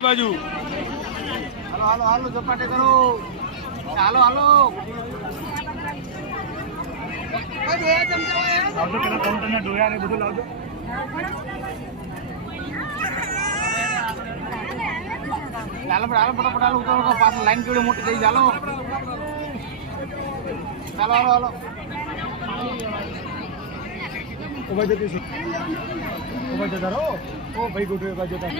બાજુ હાલો હાલો હાલો ઝપાટે કરો હાલો હાલો લાવજો પેલા કાઉન્ટરના ડોયા ને બધું લાવજો હાલો ફટાફટ હાલો ઉતરો પાછળ લાઈન કેવડી મોટી થઈ ચાલો ચાલો હાલો હાલો ઉભા જતી ઉભા જતા રહો ઓ ભાઈ ગોઠવે ઉભા જતા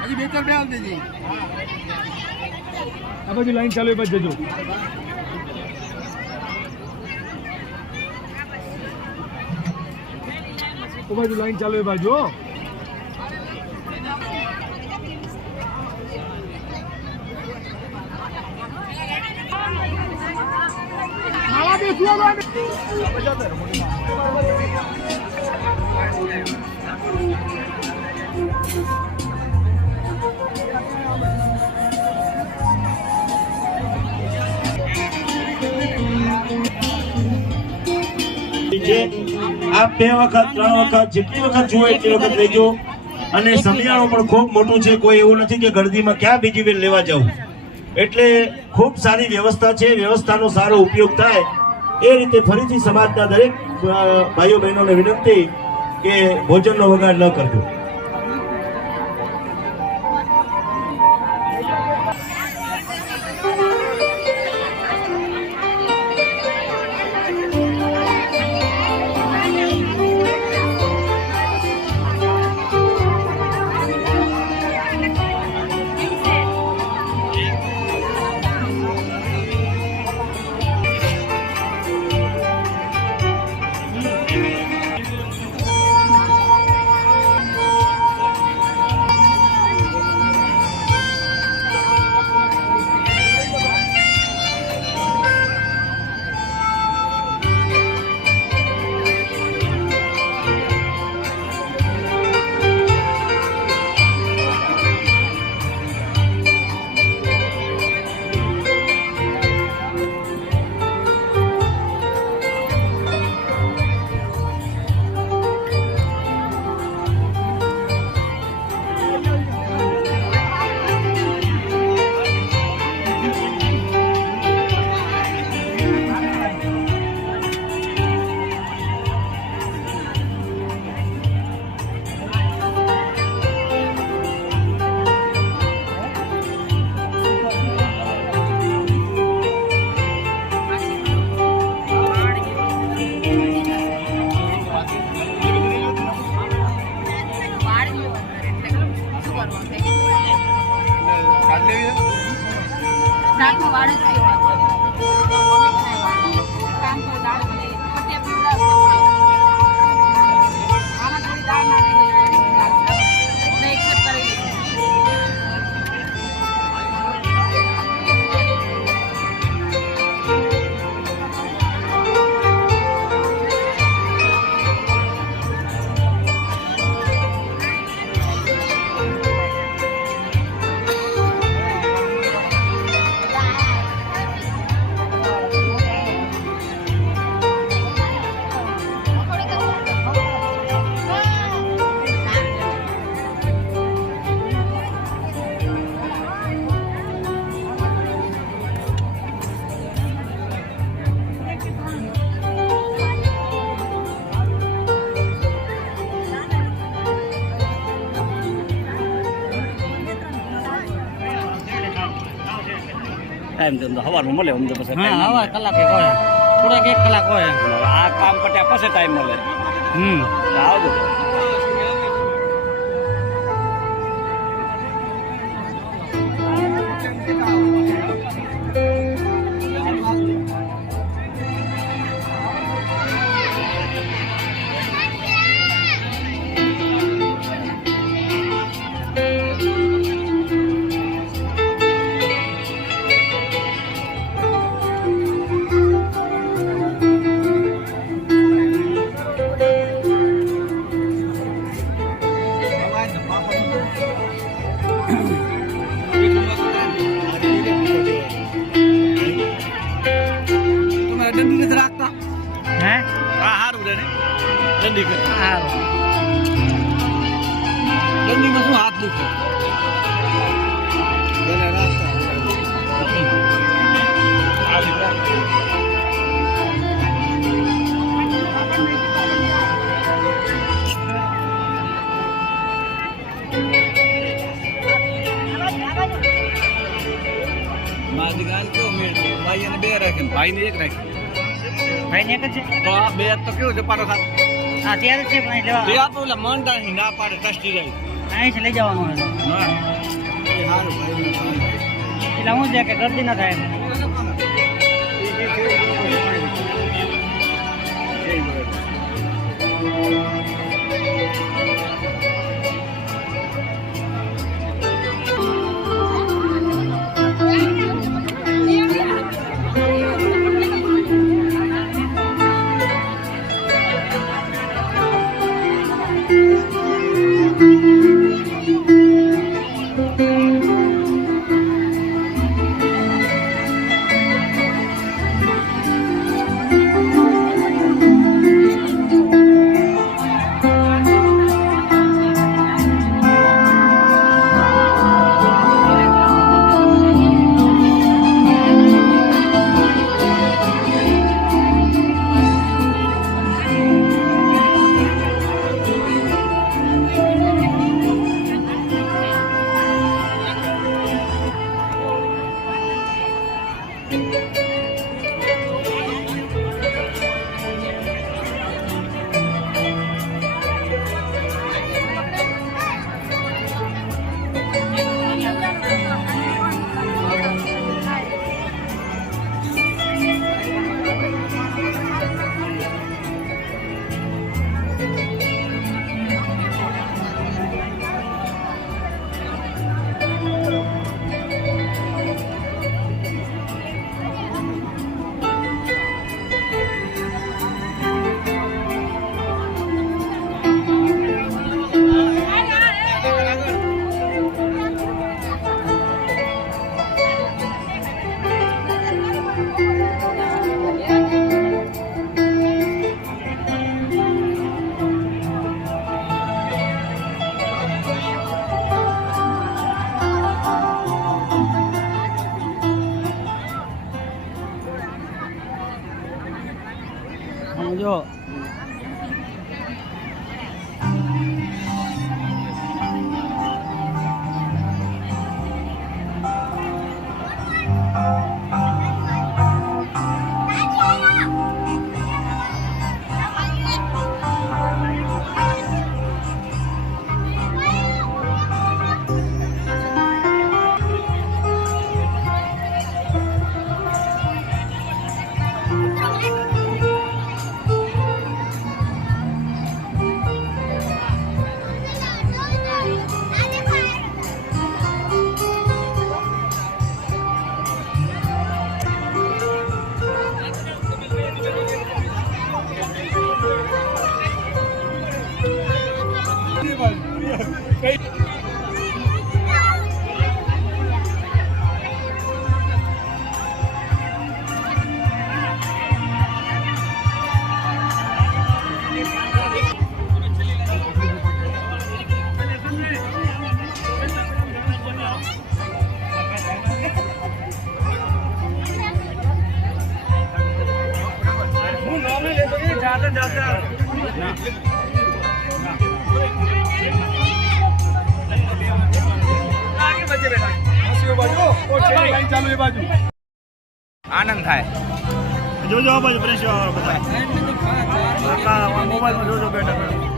હજી બે ચાર બે હાલ દેજે આ બાજુ લાઈન ચાલુ એ બાજુ જજો ઓ બાજુ લાઈન ચાલુ એ બાજુ આપ 2 વખત 3 વખત જેટલી વખત જુઓ એટલી વખત લેજો અને સમિયાણું પણ ખૂબ મોટું છે કોઈ એવું નથી કે ગળદીમાં ક્યાં બીજી વાર લેવા જવું એટલે ખૂબ સારી વ્યવસ્થા છે વ્યવસ્થાનો સારો ઉપયોગ થાય એ રીતે ફરીથી સમાજના દરેક ભાઈઓ બહેનોને વિનંતી કે ભોજનનો વગાડ ન કરજો ટાઈમ તો સવારમાં મળે અમને તો પછી હવા કલાકે હોય થોડાક 1 કલાક હોય આ કામ પટ્યા પછી ટાઈમ મળે આવજો હે આ સારું રે ને ઠંડી કરે સારું ઠંડીમાં શું હાથ દુખે મારી ગાલ કેવું મેળ ભાઈ અને બે રાખે ભાઈને એક રાખે ભાઈ ને એક જ છે તો આ બે તો કેવું છે પાડો ખાત હા ત્યારે જ છે પણ લેવા તે આપો ઓલા મનતા ના પાડે ટસ્ટી જાય અહીં છે લઈ જવાનું હોય હા એ સારું ભાઈ એટલે હું છે કે ગરદી ના થાય જો આનંદ થાય જોજો આ બાજુ પ્રેસ બધા મોબાઈલમાં જોજો બેઠા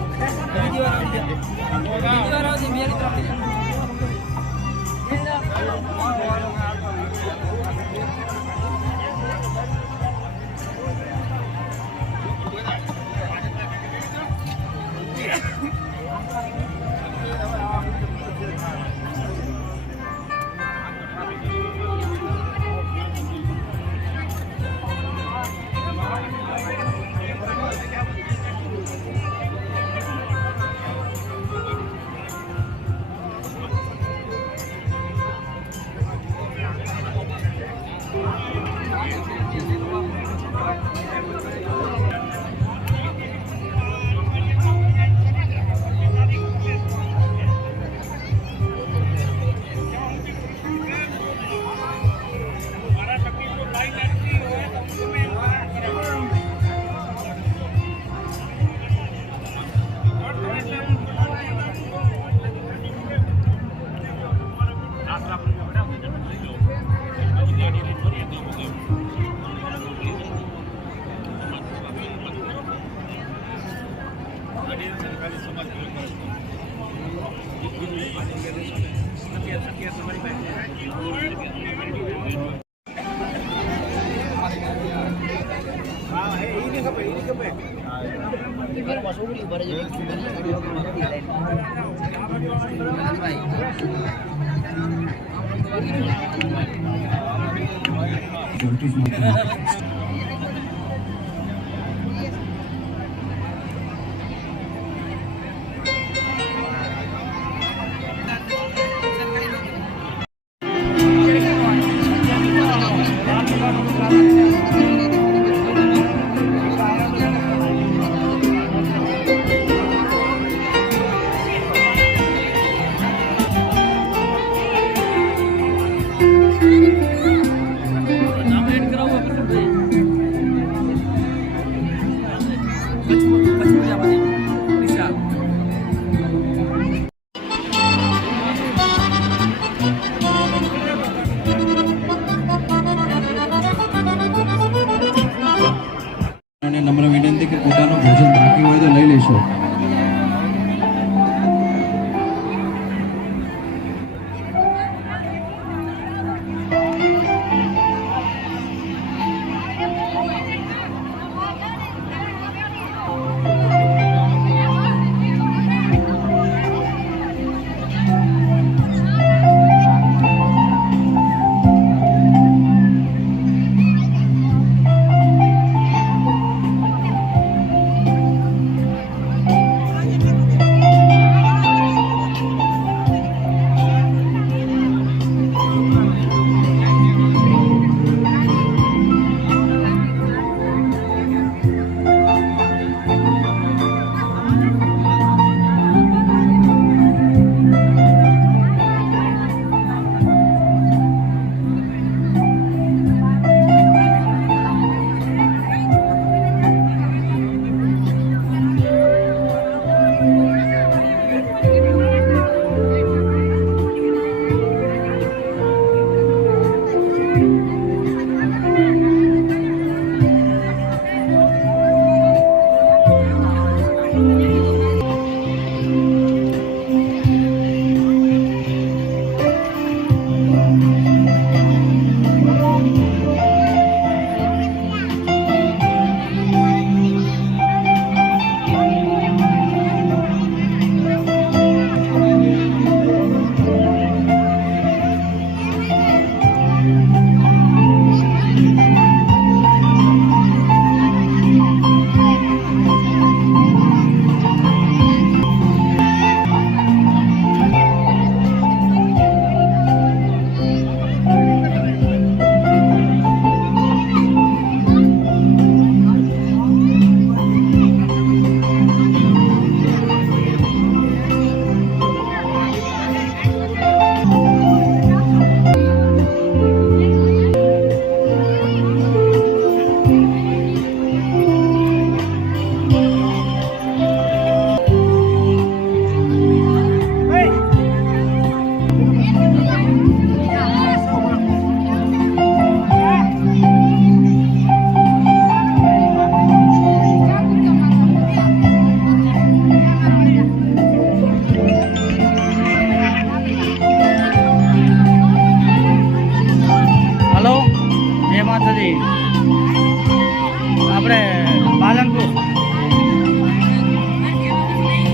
અને નમ્ર વિનંતી કે પોતાનું ભોજન બાકી હોય તો લઈ લેશો.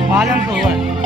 પાલનપુર હોય.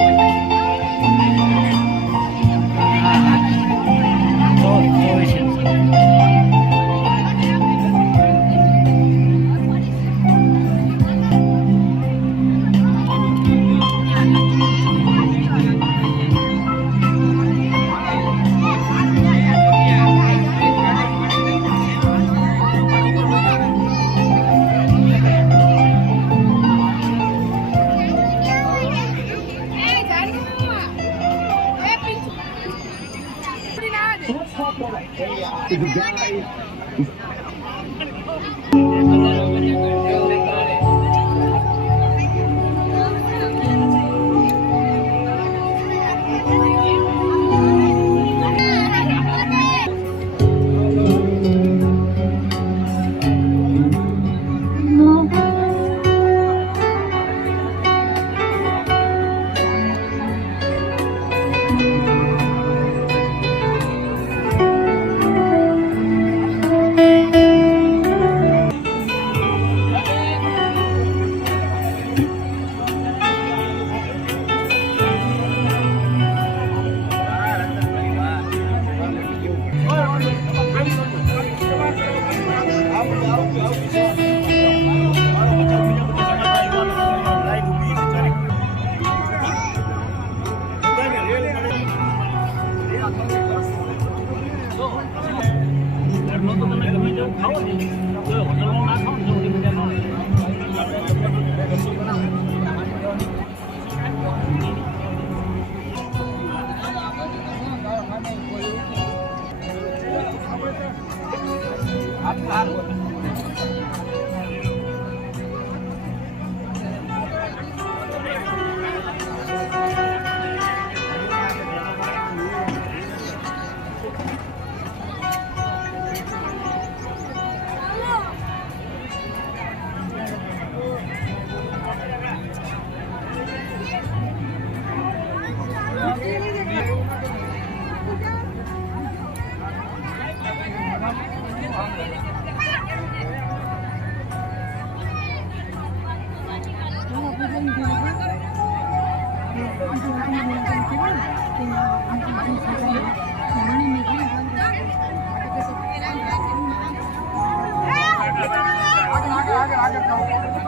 જેવું ખાવો ને તો હોટલમાં ના ખાઓ ને તો ઓલી મજા ન આવે. આગળ